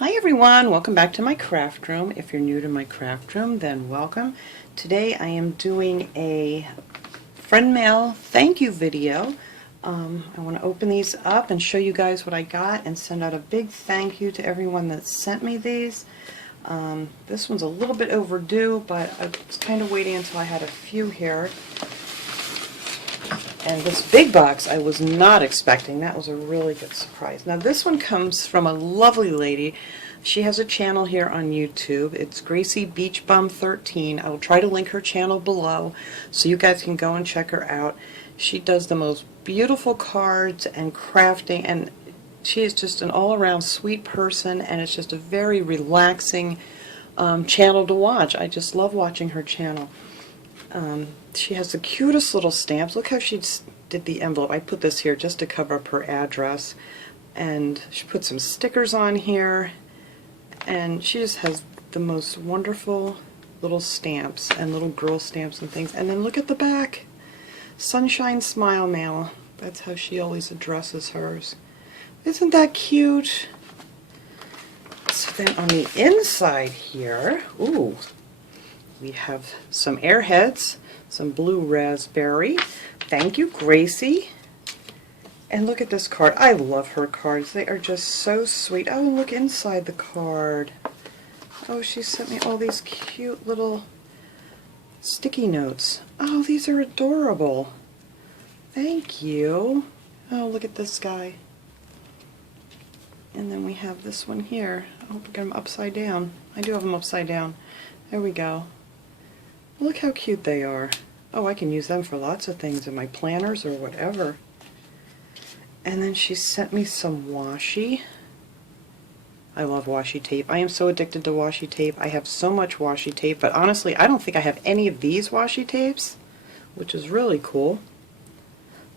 Hi everyone, welcome back to my craft room. If you're new to my craft room, then welcome. Today I am doing a friend mail thank you video. I want to open these up and show you guys what I got and send out a big thank you to everyone that sent me these. This one's a little bit overdue, but I was kind of waiting until I had a few here. And this big box I was not expecting. That was a really good surprise. Now this one comes from a lovely lady. She has a channel here on YouTube. It's Gracie Beach Bum 13. I will try to link her channel below so you guys can go and check her out. She does the most beautiful cards and crafting, and she is just an all-around sweet person, and it's just a very relaxing channel to watch. I just love watching her channel. She has the cutest little stamps. Look how she did the envelope. I put this here just to cover up her address. And she put some stickers on here. And she just has the most wonderful little stamps and little girl stamps and things. And then look at the back. Sunshine Smile Mail. That's how she always addresses hers. Isn't that cute? So then on the inside here, ooh, we have some airheads, some blue raspberry. Thank you, Gracie. And look at this card. I love her cards. They are just so sweet. Oh, and look inside the card. Oh, she sent me all these cute little sticky notes. Oh, these are adorable. Thank you. Oh, look at this guy. And then we have this one here. I hope I got them upside down. I do have them upside down. There we go. Look how cute they are. Oh, I can use them for lots of things in my planners or whatever. And then she sent me some washi. I love washi tape. I am so addicted to washi tape. I have so much washi tape, but honestly, I don't think I have any of these washi tapes, which is really cool.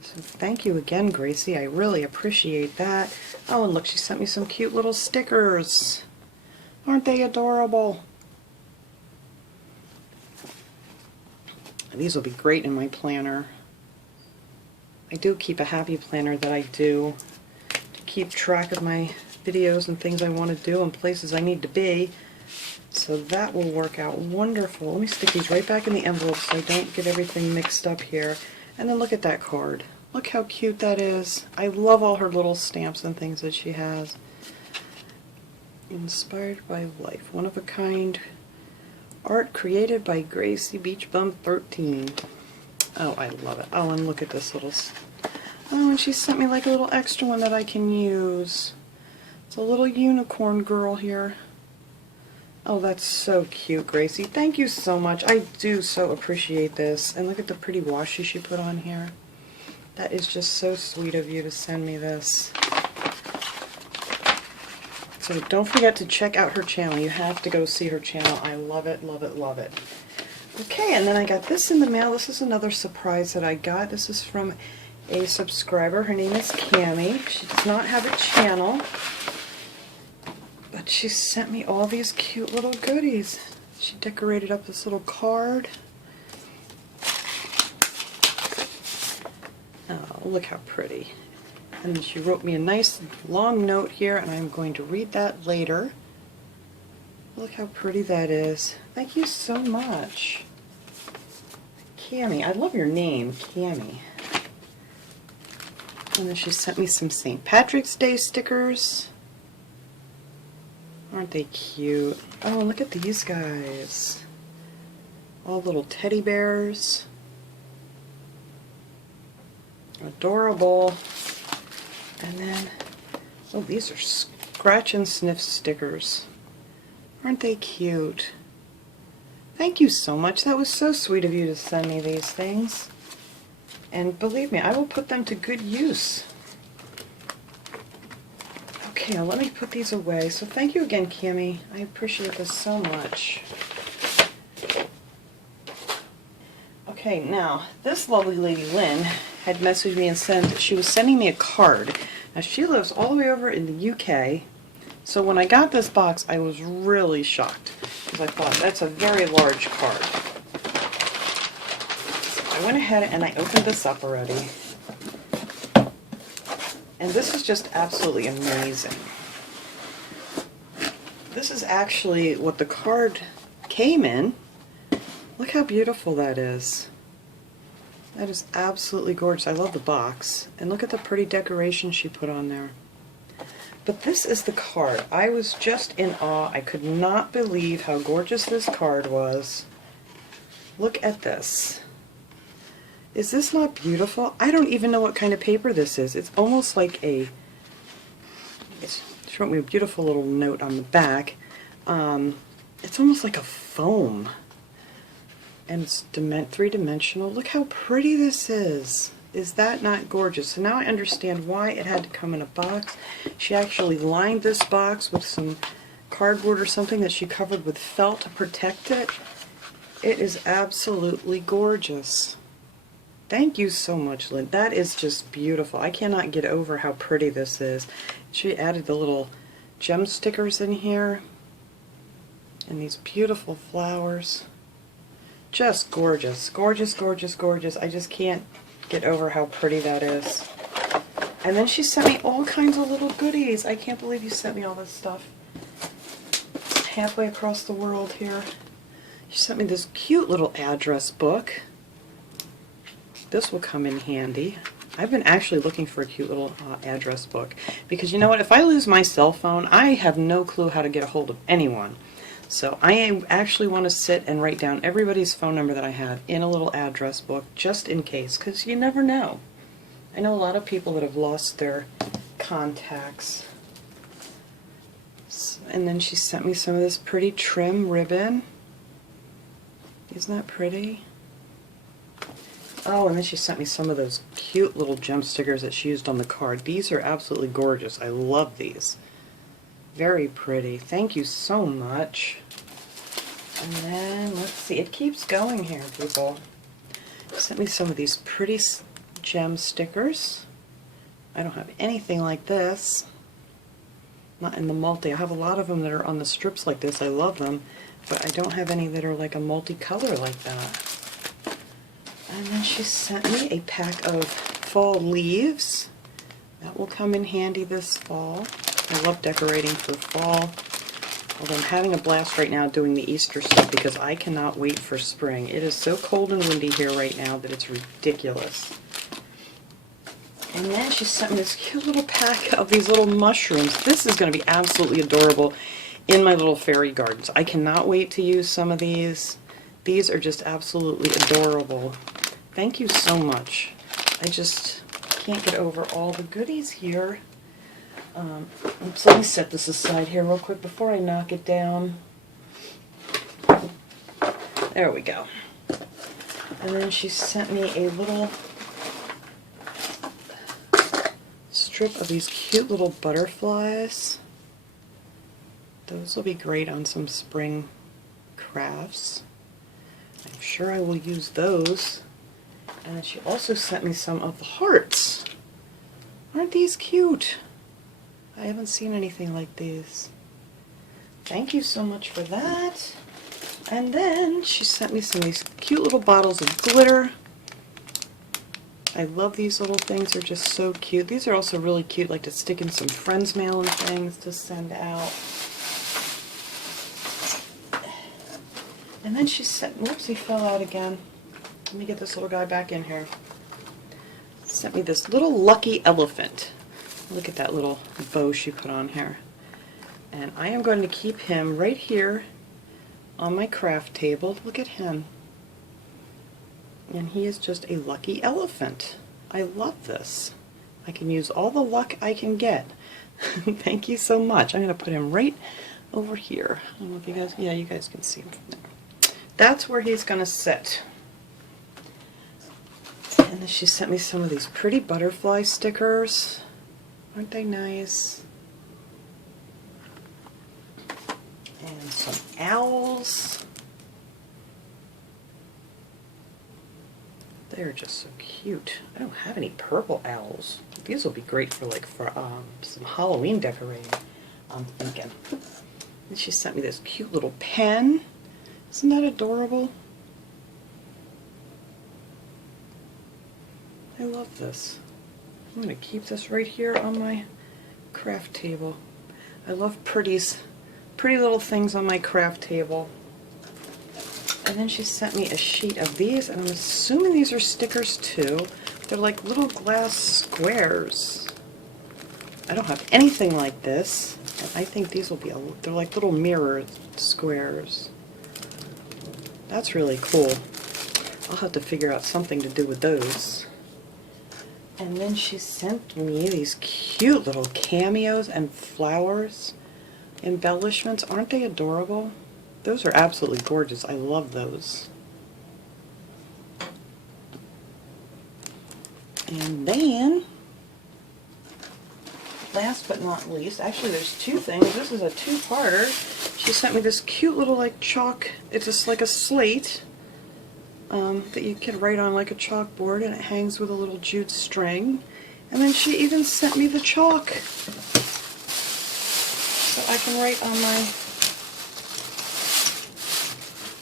So thank you again, Gracie. I really appreciate that. Oh, and look, she sent me some cute little stickers. Aren't they adorable? These will be great in my planner. I do keep a happy planner that I do to keep track of my videos and things I want to do and places I need to be. So that will work out wonderful. Let me stick these right back in the envelope so I don't get everything mixed up here. And then look at that card. Look how cute that is. I love all her little stamps and things that she has. Inspired by life. One of a kind. Art created by Gracie Beach Bum 13. Oh, I love it. Oh, and look at this little... Oh, and she sent me like a little extra one that I can use. It's a little unicorn girl here. Oh, that's so cute, Gracie. Thank you so much. I do so appreciate this. And look at the pretty washi she put on here. That is just so sweet of you to send me this. So don't forget to check out her channel. You have to go see her channel. I love it, love it, love it. Okay, and then I got this in the mail. This is another surprise that I got. This is from a subscriber. Her name is Cammie. She does not have a channel, but she sent me all these cute little goodies. She decorated up this little card. Oh, look how pretty. And then she wrote me a nice long note here, and I'm going to read that later. Look how pretty that is. Thank you so much. Cammie, I love your name, Cammie. And then she sent me some St. Patrick's Day stickers. Aren't they cute? Oh, and look at these guys. All little teddy bears. Adorable. And then, oh, these are scratch and sniff stickers. Aren't they cute? Thank you so much. That was so sweet of you to send me these things. And believe me, I will put them to good use. Okay, now let me put these away. So thank you again, Cammie. I appreciate this so much. Okay, now, this lovely lady, Lynn, had messaged me and said that she was sending me a card. Now, she lives all the way over in the UK, so when I got this box, I was really shocked, because I thought, that's a very large card. So I went ahead and I opened this up already. And this is just absolutely amazing. This is actually what the card came in. Look how beautiful that is. That is absolutely gorgeous. I love the box. And look at the pretty decoration she put on there. But this is the card. I was just in awe. I could not believe how gorgeous this card was. Look at this. Is this not beautiful? I don't even know what kind of paper this is. It's almost like a... She wrote me a beautiful little note on the back. It's almost like a foam. And it's three-dimensional. Look how pretty this is. Is that not gorgeous? So now I understand why it had to come in a box. She actually lined this box with some cardboard or something that she covered with felt to protect it. It is absolutely gorgeous. Thank you so much, Lynn. That is just beautiful. I cannot get over how pretty this is. She added the little gem stickers in here and these beautiful flowers. Just gorgeous. Gorgeous, gorgeous, gorgeous. I just can't get over how pretty that is. And then she sent me all kinds of little goodies. I can't believe you sent me all this stuff. Halfway across the world here. She sent me this cute little address book. This will come in handy. I've been actually looking for a cute little address book because you know what, if I lose my cell phone, I have no clue how to get a hold of anyone. So I actually want to sit and write down everybody's phone number that I have in a little address book just in case, because you never know. I know a lot of people that have lost their contacts. And then she sent me some of this pretty trim ribbon. Isn't that pretty? Oh, and then she sent me some of those cute little gem stickers that she used on the card. These are absolutely gorgeous. I love these. Very pretty. Thank you so much. And then, let's see, it keeps going here, people. She sent me some of these pretty gem stickers. I don't have anything like this. Not in the multi. I have a lot of them that are on the strips like this. I love them. But I don't have any that are like a multicolor like that. And then she sent me a pack of fall leaves. That will come in handy this fall. I love decorating for fall. Although I'm having a blast right now doing the Easter stuff because I cannot wait for spring. It is so cold and windy here right now that it's ridiculous. And then she sent me this cute little pack of these little mushrooms. This is going to be absolutely adorable in my little fairy gardens. I cannot wait to use some of these. These are just absolutely adorable. Thank you so much. I just can't get over all the goodies here. Oops, let me set this aside here real quick before I knock it down. There we go. And then she sent me a little strip of these cute little butterflies. Those will be great on some spring crafts. I'm sure I will use those. And then she also sent me some of the hearts. Aren't these cute? I haven't seen anything like these. Thank you so much for that. And then she sent me some of these cute little bottles of glitter. I love these little things. They're just so cute. These are also really cute, like to stick in some friends' mail and things to send out. And then she sent, whoops, he fell out again. Let me get this little guy back in here. Sent me this little lucky elephant. Look at that little bow she put on here. And I am going to keep him right here on my craft table. Look at him. And he is just a lucky elephant. I love this. I can use all the luck I can get. Thank you so much. I'm going to put him right over here. I don't know if you guys, yeah, you guys can see him from there. That's where he's going to sit. And then she sent me some of these pretty butterfly stickers. Aren't they nice? And some owls. They're just so cute. I don't have any purple owls. These will be great for some Halloween decorating, I'm thinking. And she sent me this cute little pen. Isn't that adorable? I love this. I'm going to keep this right here on my craft table. I love Pretty's pretty little things on my craft table. And then she sent me a sheet of these, and I'm assuming these are stickers too. They're like little glass squares. I don't have anything like this, and I think these will be, they're like little mirror squares. That's really cool. I'll have to figure out something to do with those. And then she sent me these cute little cameos and flowers embellishments. Aren't they adorable? Those are absolutely gorgeous. I love those. And then, last but not least, actually there's two things. This is a two-parter. She sent me this cute little like chalk, it's just like a slate that you can write on like a chalkboard, and it hangs with a little jute string. And then she even sent me the chalk so I can write on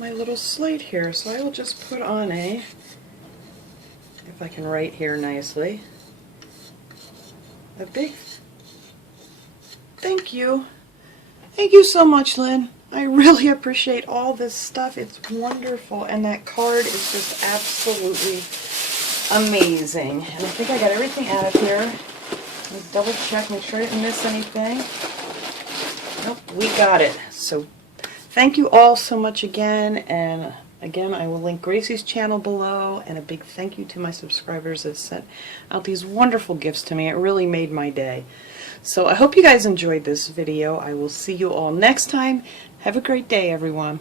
my little slate here. So I will just put on if I can write here nicely, a big thank you. Thank you so much, Lynn. I really appreciate all this stuff. It's wonderful, and that card is just absolutely amazing. And I think I got everything out of here. Let's double check, make sure I didn't miss anything. Nope, we got it. So thank you all so much again, and again I will link Gracie's channel below, and a big thank you to my subscribers that sent out these wonderful gifts to me. It really made my day. So I hope you guys enjoyed this video. I will see you all next time. Have a great day, everyone.